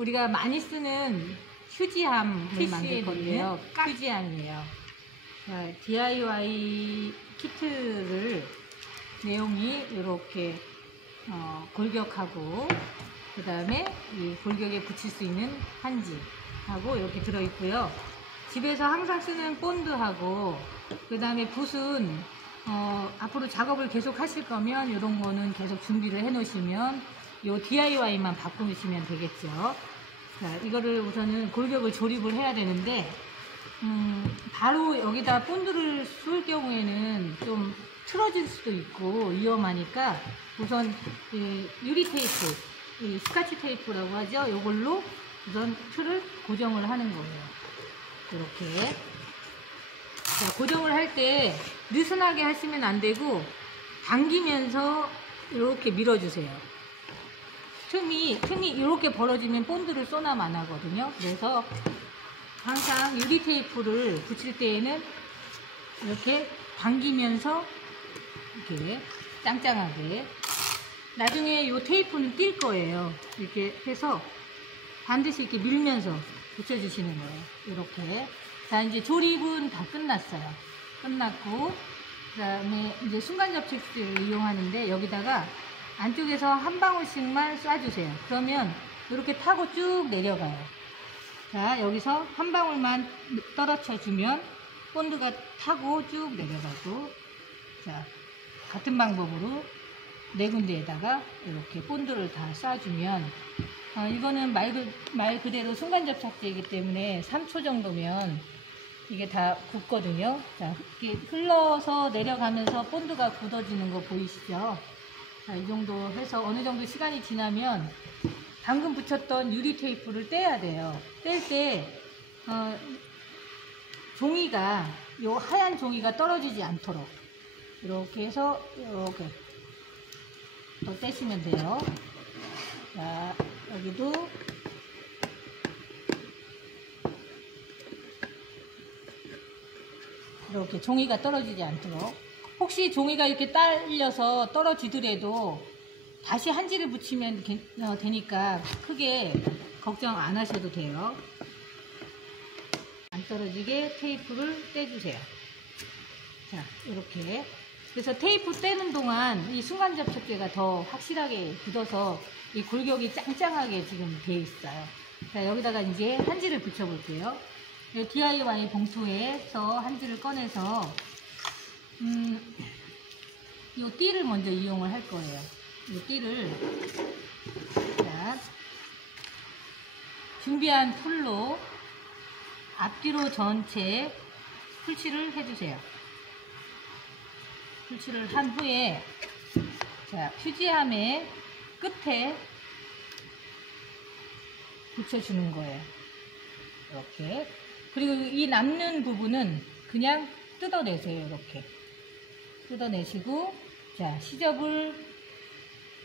우리가 많이 쓰는 휴지함을 만들 건데요. 휴지함이에요. DIY 키트를 내용이 이렇게 골격하고 그 다음에 이 골격에 붙일 수 있는 한지하고 이렇게 들어있고요. 집에서 항상 쓰는 본드하고 그 다음에 붓은 앞으로 작업을 계속 하실 거면 이런 거는 계속 준비를 해 놓으시면 요 DIY만 바꾸시면 되겠죠. 자, 이거를 우선은 골격을 조립을 해야 되는데 바로 여기다 본드를 쏠 경우에는 좀 틀어질 수도 있고 위험하니까 우선 유리 테이프, 스카치 테이프라고 하죠. 이걸로 우선 틀을 고정을 하는 거예요. 이렇게. 자, 고정을 할 때 느슨하게 하시면 안 되고 당기면서 이렇게 밀어주세요. 틈이 이렇게 벌어지면 본드를 쏘나 마나거든요. 그래서 항상 유리 테이프를 붙일 때에는 이렇게 당기면서 이렇게 짱짱하게. 나중에 이 테이프는 뛸 거예요. 이렇게 해서 반드시 이렇게 밀면서 붙여주시는 거예요. 이렇게. 자, 이제 조립은 다 끝났어요. 끝났고, 그 다음에 이제 순간 접착제를 이용하는데 여기다가 안쪽에서 한 방울씩만 쏴주세요. 그러면 이렇게 타고 쭉 내려가요. 자, 여기서 한 방울만 떨어져 주면 본드가 타고 쭉 내려가고, 자, 같은 방법으로 네 군데에다가 이렇게 본드를 다 쏴주면 이거는 말 그대로 순간 접착제이기 때문에 3초 정도면 이게 다 굳거든요. 자, 이렇게 흘러서 내려가면서 본드가 굳어지는 거 보이시죠? 자, 이 정도 해서 어느 정도 시간이 지나면 방금 붙였던 유리 테이프를 떼야 돼요. 뗄 때 종이가, 요 하얀 종이가 떨어지지 않도록 이렇게 해서 이렇게 또 떼시면 돼요. 자, 여기도 이렇게 종이가 떨어지지 않도록. 혹시 종이가 이렇게 딸려서 떨어지더라도 다시 한지를 붙이면 되니까 크게 걱정 안 하셔도 돼요. 안 떨어지게 테이프를 떼주세요. 자, 이렇게. 그래서 테이프 떼는 동안 이 순간 접착제가 더 확실하게 굳어서 이 골격이 짱짱하게 지금 되어 있어요. 자, 여기다가 이제 한지를 붙여 볼게요. DIY 봉투에서 한지를 꺼내서 이 띠를 먼저 이용을 할 거예요. 이 띠를, 자, 준비한 풀로 앞뒤로 전체 풀칠을 해주세요. 풀칠을 한 후에, 자, 휴지함의 끝에 붙여주는 거예요. 이렇게. 그리고 이 남는 부분은 그냥 뜯어내세요. 이렇게 뜯어내시고, 자, 시접을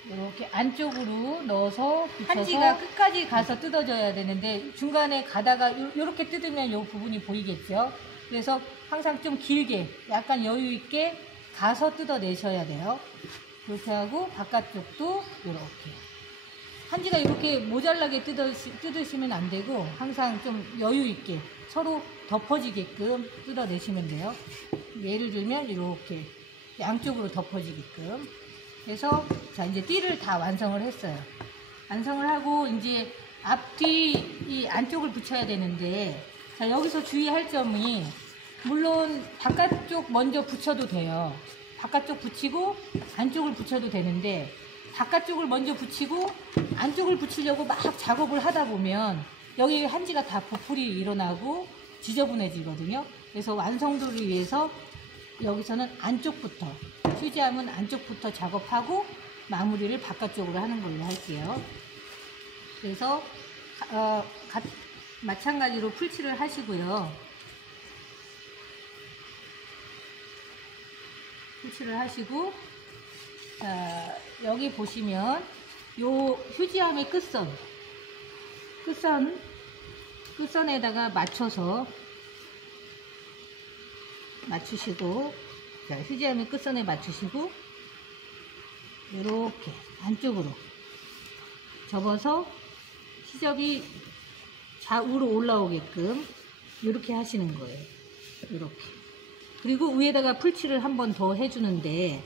이렇게 안쪽으로 넣어서 붙여서 한지가 끝까지 가서 뜯어져야 되는데 중간에 가다가 이렇게 뜯으면 이 부분이 보이겠죠. 그래서 항상 좀 길게, 약간 여유 있게 가서 뜯어내셔야 돼요. 이렇게 하고 바깥쪽도 이렇게. 한지가 이렇게 모자라게 뜯으시면 안 되고 항상 좀 여유 있게 서로 덮어지게끔 뜯어내시면 돼요. 예를 들면 이렇게 양쪽으로 덮어지게끔. 그래서 자, 이제 띠를 다 완성을 했어요. 완성을 하고 이제 앞뒤 이 안쪽을 붙여야 되는데, 자, 여기서 주의할 점이, 물론 바깥쪽 먼저 붙여도 돼요. 바깥쪽 붙이고 안쪽을 붙여도 되는데, 바깥쪽을 먼저 붙이고 안쪽을 붙이려고 막 작업을 하다 보면 여기 한지가 다 부풀이 일어나고 지저분해지거든요. 그래서 완성도를 위해서 여기서는 안쪽부터, 휴지함은 안쪽부터 작업하고 마무리를 바깥쪽으로 하는 걸로 할게요. 그래서 마찬가지로 풀칠을 하시고요. 풀칠을 하시고, 여기 보시면 요 휴지함의 끝선에다가 맞추시고, 자, 휴지함의 끝선에 맞추시고 이렇게 안쪽으로 접어서 시접이 좌우로 올라오게끔 이렇게 하시는 거예요. 이렇게. 그리고 위에다가 풀칠을 한 번 더 해주는데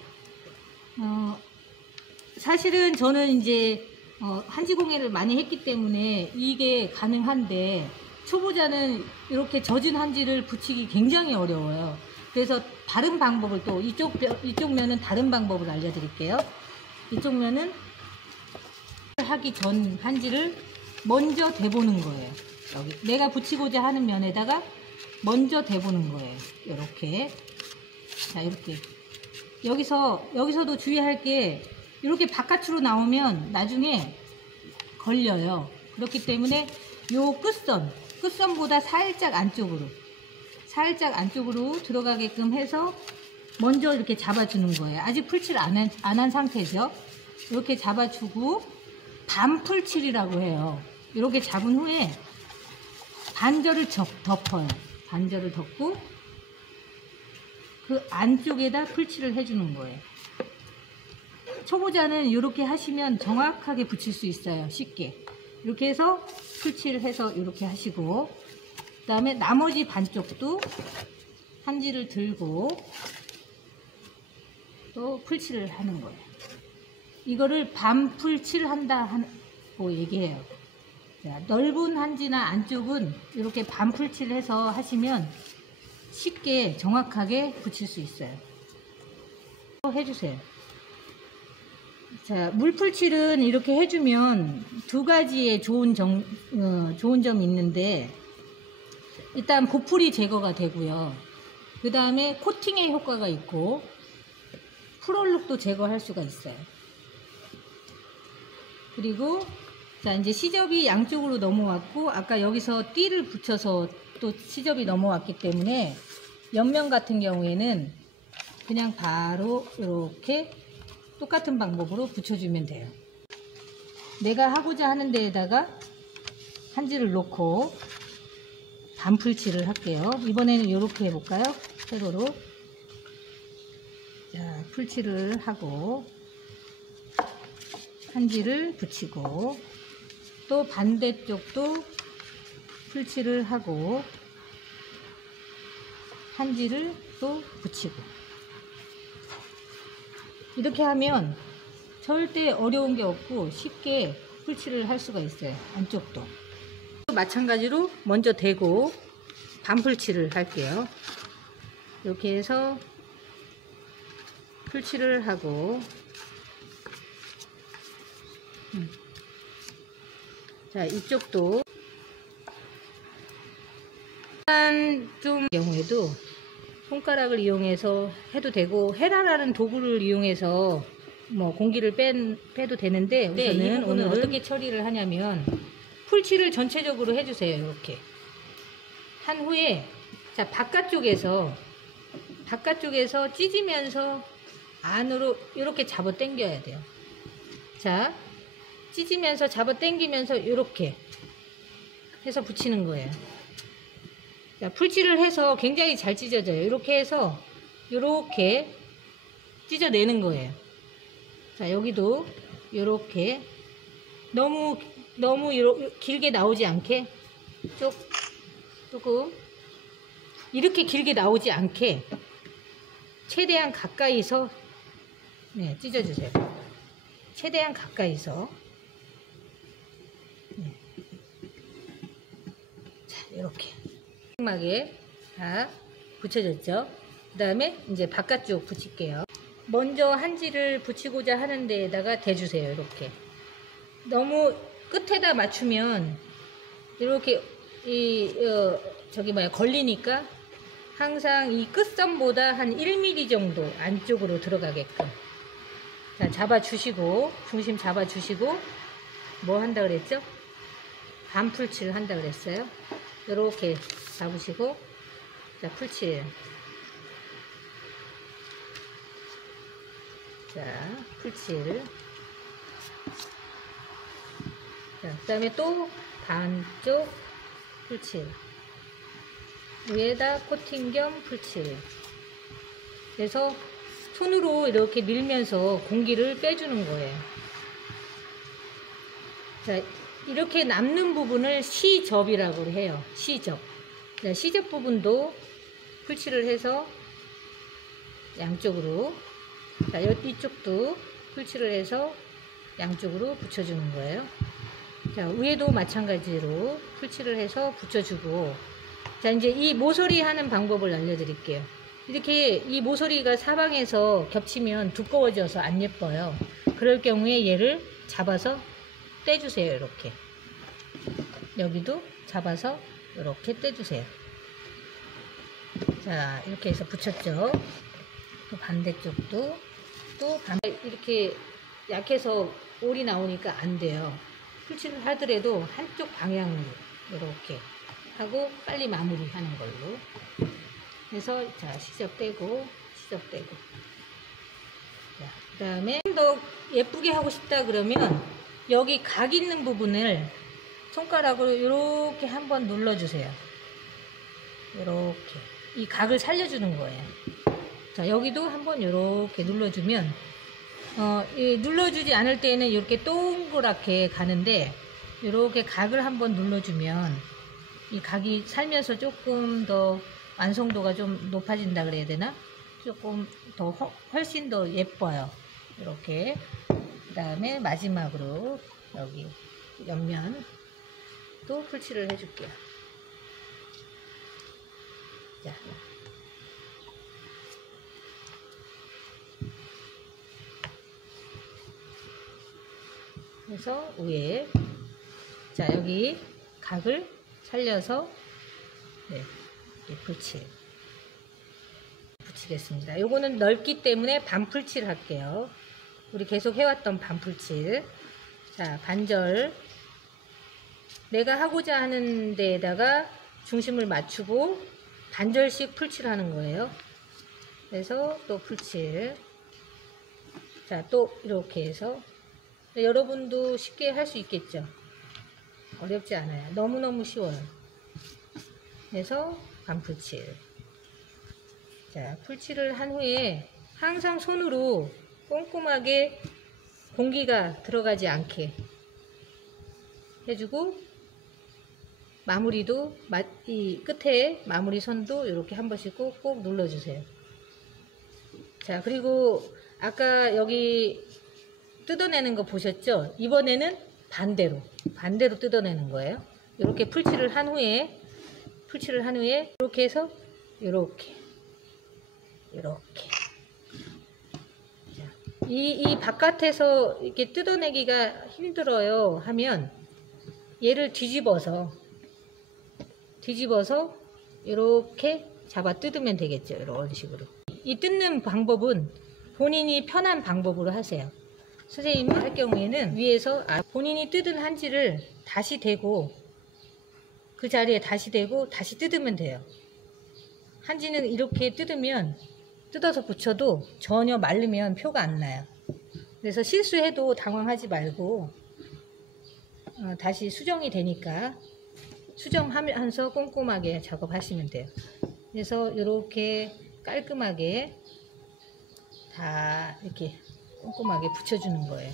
사실은 저는 이제 한지공예를 많이 했기 때문에 이게 가능한데 초보자는 이렇게 젖은 한지를 붙이기 굉장히 어려워요. 그래서 다른 방법을 또 이쪽 면은 다른 방법을 알려드릴게요. 이쪽 면은 하기 전 한지를 먼저 대보는 거예요. 여기 내가 붙이고자 하는 면에다가 먼저 대보는 거예요. 이렇게. 자, 이렇게. 여기서도 주의할 게 이렇게 바깥으로 나오면 나중에 걸려요. 그렇기 때문에 요 끝선보다 살짝 안쪽으로 들어가게끔 해서 먼저 이렇게 잡아주는 거예요. 아직 풀칠 안 한 상태죠. 이렇게 잡아주고 반풀칠이라고 해요. 이렇게 잡은 후에 반절을 덮어요. 반절을 덮고 그 안쪽에다 풀칠을 해주는 거예요. 초보자는 이렇게 하시면 정확하게 붙일 수 있어요. 쉽게. 이렇게 해서 풀칠을 해서 이렇게 하시고, 그 다음에 나머지 반쪽도 한지를 들고 또 풀칠을 하는 거예요. 이거를 반풀칠 한다고 얘기해요. 자, 넓은 한지나 안쪽은 이렇게 반풀칠 해서 하시면 쉽게 정확하게 붙일 수 있어요. 해주세요. 자, 물풀칠은 이렇게 해주면 두 가지의 좋은 점이 있는데, 일단 보풀이 제거가 되고요. 그 다음에 코팅의 효과가 있고 풀얼룩도 제거할 수가 있어요. 그리고 자, 이제 시접이 양쪽으로 넘어왔고, 아까 여기서 띠를 붙여서 또 시접이 넘어왔기 때문에 옆면 같은 경우에는 그냥 바로 이렇게 똑같은 방법으로 붙여주면 돼요. 내가 하고자 하는 데에다가 한지를 놓고 반풀칠을 할게요. 이번에는 이렇게 해볼까요? 세로로. 자, 풀칠을 하고 한지를 붙이고, 또 반대쪽도 풀칠을 하고 한지를 또 붙이고, 이렇게 하면 절대 어려운 게 없고 쉽게 풀칠을 할 수가 있어요. 안쪽도 마찬가지로 먼저 대고 반풀칠을 할게요. 이렇게 해서 풀칠을 하고, 자, 이쪽도 좀 경우에도 손가락을 이용해서 해도 되고, 헤라라는 도구를 이용해서 뭐 공기를 빼도 되는데, 우선은 오늘 어떻게 처리를 하냐면 풀칠을 전체적으로 해주세요. 이렇게 한 후에, 자, 바깥쪽에서 찢으면서 안으로 이렇게 잡아 당겨야 돼요. 자, 찢으면서 잡아 당기면서 이렇게 해서 붙이는 거예요. 자, 풀칠을 해서 굉장히 잘 찢어져요. 이렇게 해서 이렇게 찢어내는 거예요. 자, 여기도 이렇게 너무 길게 나오지 않게, 조금 이렇게 길게 나오지 않게 최대한 가까이서 찢어주세요. 최대한 가까이서. 자, 이렇게 깔끔하게 다 붙여졌죠. 그 다음에 이제 바깥쪽 붙일게요. 먼저 한지를 붙이고자 하는 데에다가 대주세요. 이렇게 너무 끝에다 맞추면 이렇게 걸리니까 항상 이 끝선보다 한 1mm 정도 안쪽으로 들어가게끔, 자, 잡아주시고, 중심 잡아주시고, 뭐 한다 그랬죠? 반풀칠 한다 그랬어요. 이렇게 잡으시고, 자, 풀칠. 자, 풀칠. 자, 그 다음에 또 반쪽 풀칠. 위에다 코팅 겸 풀칠. 그래서 손으로 이렇게 밀면서 공기를 빼주는 거예요. 자, 이렇게 남는 부분을 시접이라고 해요. 시접. 자, 시접 부분도 풀칠을 해서 양쪽으로, 자, 이쪽도 풀칠을 해서 양쪽으로 붙여주는 거예요. 자, 위에도 마찬가지로 풀칠을 해서 붙여주고, 자, 이제 이 모서리 하는 방법을 알려드릴게요. 이렇게 이 모서리가 사방에서 겹치면 두꺼워져서 안 예뻐요. 그럴 경우에 얘를 잡아서 떼주세요. 이렇게. 여기도 잡아서 이렇게 떼주세요. 자, 이렇게 해서 붙였죠. 또 반대쪽도 이렇게 약해서 올이 나오니까 안 돼요. 풀칠을 하더라도 한쪽 방향으로 이렇게 하고 빨리 마무리하는 걸로 해서, 자, 시접 떼고 시접 떼고. 자, 그 다음에 좀 더 예쁘게 하고 싶다 그러면 여기 각 있는 부분을 손가락으로 이렇게 한번 눌러주세요. 이렇게 이 각을 살려주는 거예요. 자, 여기도 한번 이렇게 눌러주면, 눌러주지 않을 때는 이렇게 동그랗게 가는데, 이렇게 각을 한번 눌러주면 이 각이 살면서 조금 더 완성도가 좀 높아진다 그래야 되나? 조금 더 훨씬 더 예뻐요. 이렇게. 그 다음에 마지막으로 여기 옆면 또 풀칠을 해줄게요. 자, 그래서 위에, 자, 여기 각을 살려서, 네, 이렇게 붙이겠습니다. 요거는 넓기 때문에 반풀칠 할게요. 우리 계속 해왔던 반풀칠. 자, 반절 내가 하고자 하는 데에다가 중심을 맞추고 반절씩 풀칠하는 거예요. 그래서 또 풀칠. 자, 또 이렇게 해서 여러분도 쉽게 할 수 있겠죠. 어렵지 않아요. 너무너무 쉬워요. 그래서 반풀칠. 자, 풀칠을 한 후에 항상 손으로 꼼꼼하게 공기가 들어가지 않게 해주고, 마무리도 이 끝에 마무리 선도 이렇게 한 번씩 꼭 눌러주세요. 자, 그리고 아까 여기 뜯어내는 거 보셨죠? 이번에는 반대로 뜯어내는 거예요. 이렇게 풀칠을 한 후에 이렇게 해서 이렇게 이 바깥에서 이렇게 뜯어내기가 힘들어요 하면 얘를 뒤집어서 이렇게 잡아 뜯으면 되겠죠. 이런 식으로. 이 뜯는 방법은 본인이 편한 방법으로 하세요. 선생님이 할 경우에는 위에서 본인이 뜯은 한지를 다시 대고, 그 자리에 다시 대고 다시 뜯으면 돼요. 한지는 이렇게 뜯어서 붙여도 전혀 마르면 표가 안 나요. 그래서 실수해도 당황하지 말고 다시 수정이 되니까 수정하면서 꼼꼼하게 작업하시면 돼요. 그래서 이렇게 깔끔하게 다 이렇게 꼼꼼하게 붙여주는 거예요.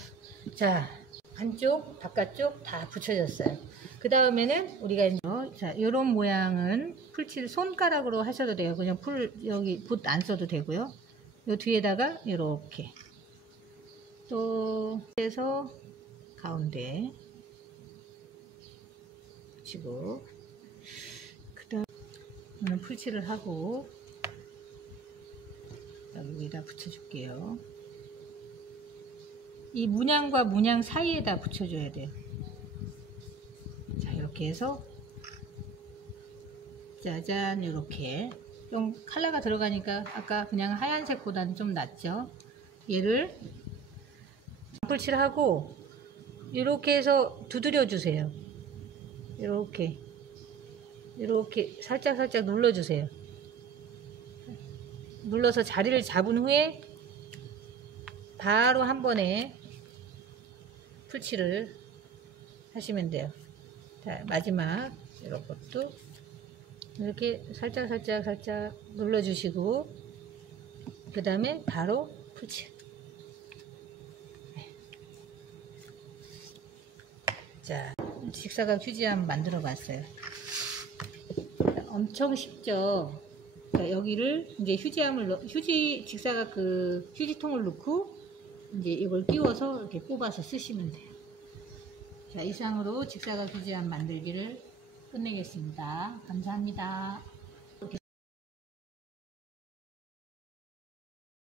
자, 안쪽 바깥쪽 다 붙여졌어요. 그 다음에는 우리가 이제 자, 이런 모양은 풀칠 손가락으로 하셔도 돼요. 그냥 여기 붓 안 써도 되고요. 요 뒤에다가 이렇게 또 해서 가운데 붙이고, 그 다음에 풀칠을 하고 여기다 붙여줄게요. 이 문양과 문양 사이에다 붙여줘야 돼요. 자, 이렇게 해서 짜잔, 이렇게 좀 컬러가 들어가니까 아까 그냥 하얀색보다는 좀 낫죠. 얘를 풀칠하고 이렇게 해서 두드려 주세요. 이렇게 살짝 눌러주세요. 눌러서 자리를 잡은 후에 바로 한 번에 풀칠을 하시면 돼요. 자, 마지막 이런 것도 이렇게 살짝 눌러주시고, 그 다음에 바로 풀칠. 자, 직사각 휴지함 만들어 봤어요. 엄청 쉽죠. 자, 여기를 이제 직사각 그 휴지통을 넣고 이제 이걸 끼워서 이렇게 뽑아서 쓰시면 돼요. 자, 이상으로 직사각 휴지함 만들기를 끝내겠습니다. 감사합니다.